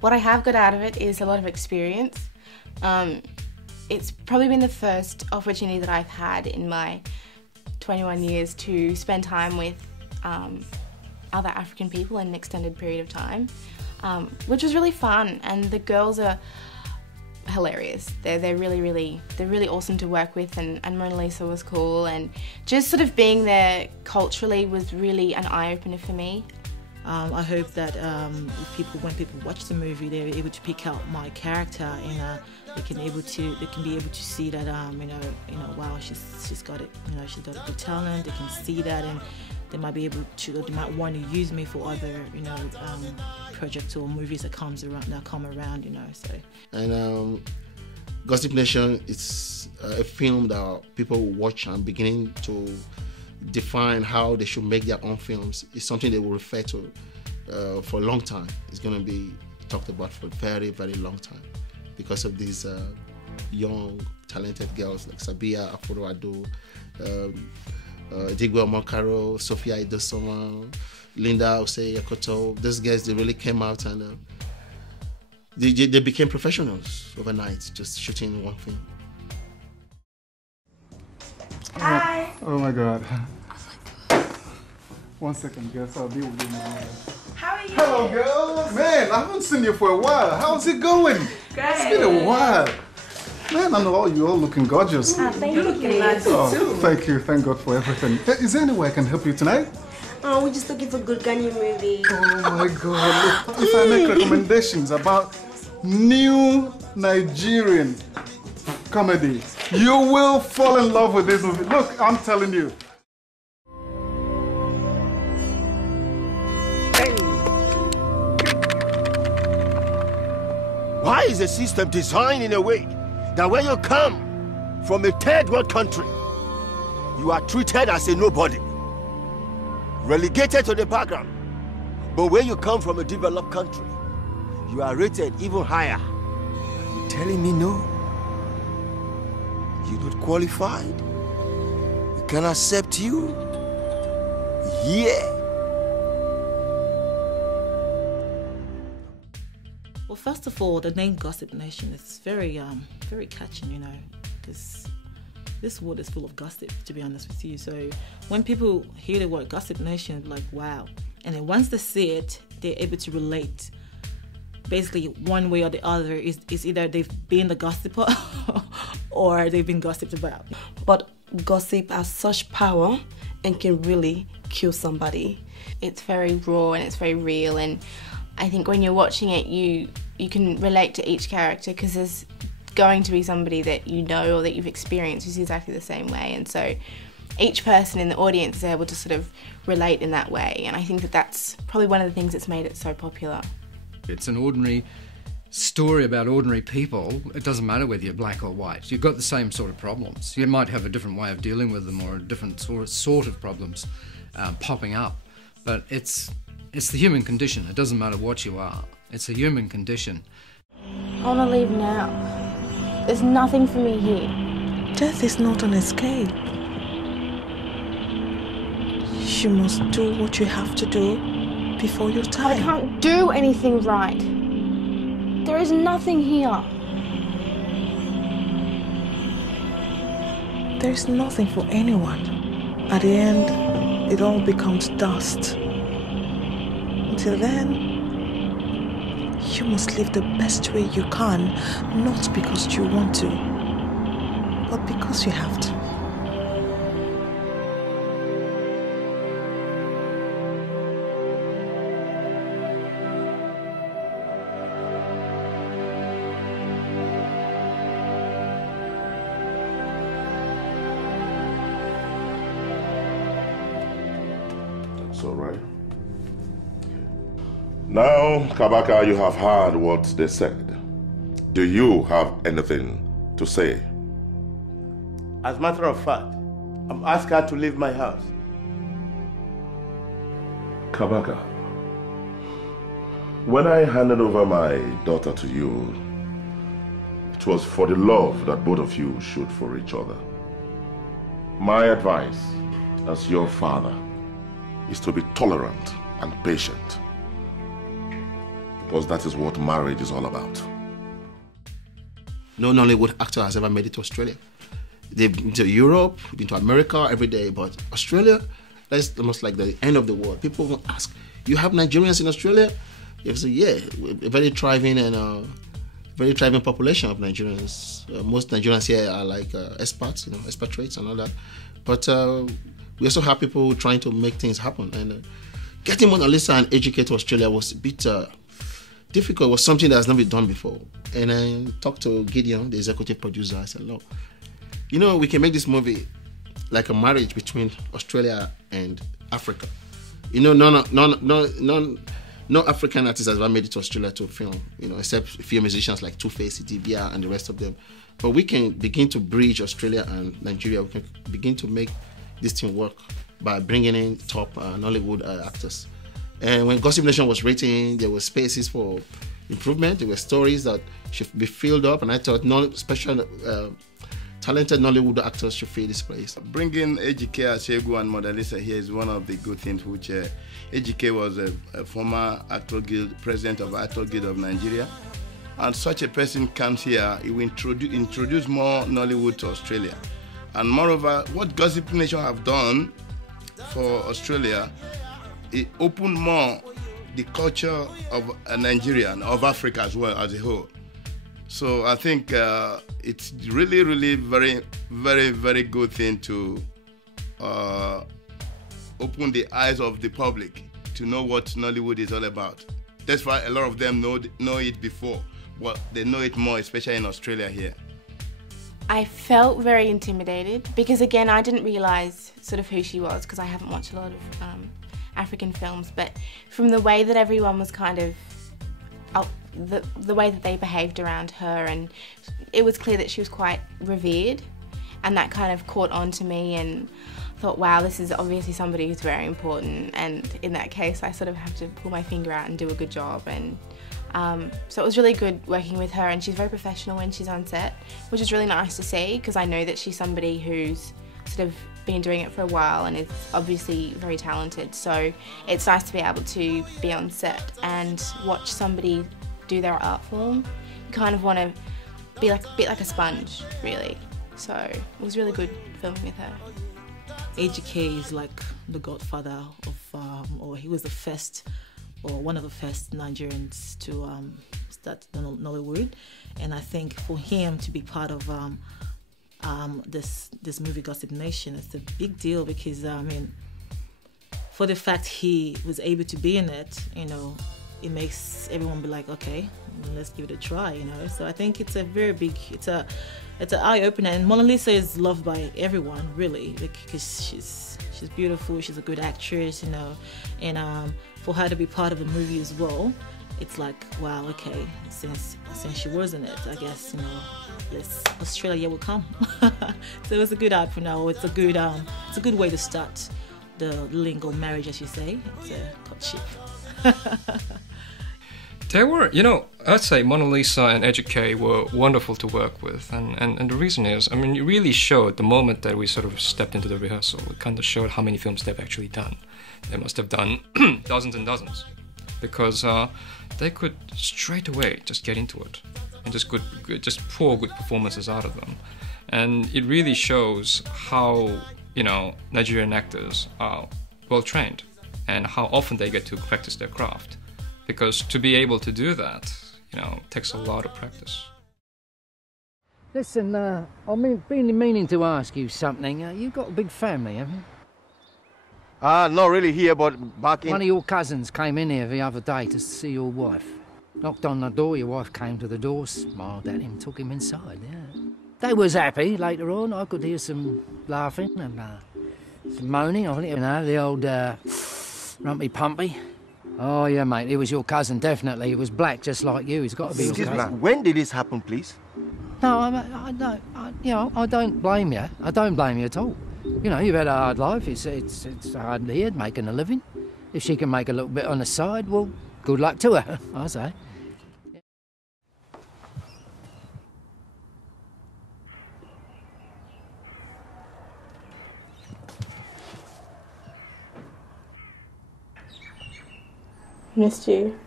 what I have got out of it is a lot of experience. It's probably been the first opportunity that I've had in my 21 years to spend time with other African people in an extended period of time, which was really fun, and the girls are hilarious. They're really awesome to work with, and Mona Lisa was cool, and just sort of being there culturally was really an eye-opener for me. I hope that when people watch the movie, they're able to pick out my character, and they can be able to see that wow, she's got it, she's got a good talent. They can see that, and they might be able to, they might want to use me for other projects or movies that come around. So. And Gossip Nation, it's a film that people will watch and beginning to define how they should make their own films. It's something they will refer to for a long time. It's going to be talked about for a very, very long time because of these young, talented girls like Sabia Afuro-Addo, Digwe Mokaro, Sophia Idosoma, Linda Osei Yakoto. Those guys, they really came out and they became professionals overnight, just shooting one film. Hi! Oh my God. 1 second, girls. I'll be with you now. How are you? Hello, girls. Man, I haven't seen you for a while. How's it going? Great. It's been a while. Man, I know you're all looking gorgeous. Thank you. Looking nice too. Thank you. Thank God for everything. Is there any way I can help you tonight? Oh, we're just looking for good Ghanaian movie. Oh my God. Look, if I make recommendations about new Nigerian comedy, you will fall in love with this movie. Look, I'm telling you. Why is the system designed in a way that when you come from a third world country, you are treated as a nobody, relegated to the background? But when you come from a developed country, you are rated even higher. Are you telling me no? You're not qualified? We can accept you? Yeah. Well, first of all, the name Gossip Nation is very catching, because this world is full of gossip, to be honest with you. So when people hear the word Gossip Nation, they're like, wow. And then once they see it, they're able to relate. Basically, one way or the other is either they've been the gossiper or they've been gossiped about. But gossip has such power and can really kill somebody. It's very raw and it's very real, and I think when you're watching it, you can relate to each character because there's going to be somebody that you know or that you've experienced who's exactly the same way, and so each person in the audience is able to sort of relate in that way, and I think that that's probably one of the things that's made it so popular. It's an ordinary story about ordinary people. It doesn't matter whether you're black or white. You've got the same sort of problems. You might have a different way of dealing with them or a different sort of problems popping up, but it's the human condition. It doesn't matter what you are. It's a human condition. I want to leave now. There's nothing for me here. Death is not an escape. You must do what you have to do before your time. I can't do anything right. There is nothing here. There is nothing for anyone. At the end, it all becomes dust. Until then, you must live the best way you can, not because you want to, but because you have to. That's all right. Now, Kabaka, you have heard what they said. Do you have anything to say? As a matter of fact, I'm asking her to leave my house. Kabaka, when I handed over my daughter to you, it was for the love that both of you showed for each other. My advice, as your father, is to be tolerant and patient. Because that is what marriage is all about. No Nollywood actor has ever made it to Australia. They've been to Europe, been to America every day, but Australia, that's almost like the end of the world. People will ask, you have Nigerians in Australia? You have to say, yeah, a very thriving and very thriving population of Nigerians. Most Nigerians here are like expats, expatriates and all that. But we also have people trying to make things happen. And getting Mona Lisa and educate to Australia was a bit difficult. It was something that has not been done before. And I talked to Gideon, the executive producer. I said, look, we can make this movie like a marriage between Australia and Africa. No African artist has ever made it to Australia to film, except a few musicians like Two-Face, Idibia, and the rest of them. But we can begin to bridge Australia and Nigeria. We can begin to make this thing work by bringing in top Nollywood actors. And when Gossip Nation was written, there were spaces for improvement. There were stories that should be filled up, and I thought talented Nollywood actors should fill this place. Bringing Ejike Asegu and Mona Lisa here is one of the good things, which Ejike was a former Actor Guild, president of Actor Guild of Nigeria. And such a person comes here, he will introduce more Nollywood to Australia. And moreover, what Gossip Nation have done for Australia, it opened more the culture of Nigeria and of Africa as well as a whole. So I think it's really, really very, very, very good thing to open the eyes of the public to know what Nollywood is all about. That's why a lot of them know it before, but they know it more, especially in Australia here. I felt very intimidated because, again, I didn't realise sort of who she was because I haven't watched a lot of African films, but from the way that everyone was kind of the way that they behaved around her, and it was clear that she was quite revered, and that kind of caught on to me and thought, wow, this is obviously somebody who's very important, and in that case I sort of have to pull my finger out and do a good job. And so it was really good working with her, and she's very professional when she's on set, which is really nice to see because I know that she's somebody who's sort of been doing it for a while and is obviously very talented. So it's nice to be able to be on set and watch somebody do their art form. You kind of want to be like a bit like a sponge, really. So it was really good filming with her. AGK is like the godfather of, or he was the first, or one of the first Nigerians to start Nollywood, and I think for him to be part of this movie Gossip Nation, it's a big deal because for the fact he was able to be in it, it makes everyone be like, okay, let's give it a try, So I think it's a very big, it's an eye opener, and Mona Lisa is loved by everyone really because she's beautiful, she's a good actress, and for her to be part of the movie as well, it's like, wow, okay, since she was in it, I guess this Australia will come. So it's a good opener. It's a good way to start the lingo marriage, as you say. It's a courtship. They were, I'd say Mona Lisa and Ejike were wonderful to work with, and the reason is, it really showed the moment that we sort of stepped into the rehearsal. It kind of showed how many films they've actually done. They must have done dozens and dozens, because they could straight away just get into it and just pour good performances out of them. And it really shows how, Nigerian actors are well trained and how often they get to practice their craft. Because to be able to do that, takes a lot of practice. Listen, I've been meaning to ask you something. You've got a big family, haven't you? Not really here, but back in... One of your cousins came in here the other day to see your wife. Knocked on the door, your wife came to the door, smiled at him, took him inside, yeah. They was happy. Later on, I could hear some laughing and some moaning. I think, the old rumpy pumpy. Oh, yeah, mate, he was your cousin, definitely. He was black just like you. He's got to be your cousin. When did this happen, please? No, I don't blame you. I don't blame you at all. You've had a hard life. It's hard here, making a living. If she can make a little bit on the side, well, good luck to her, I say. Missed you.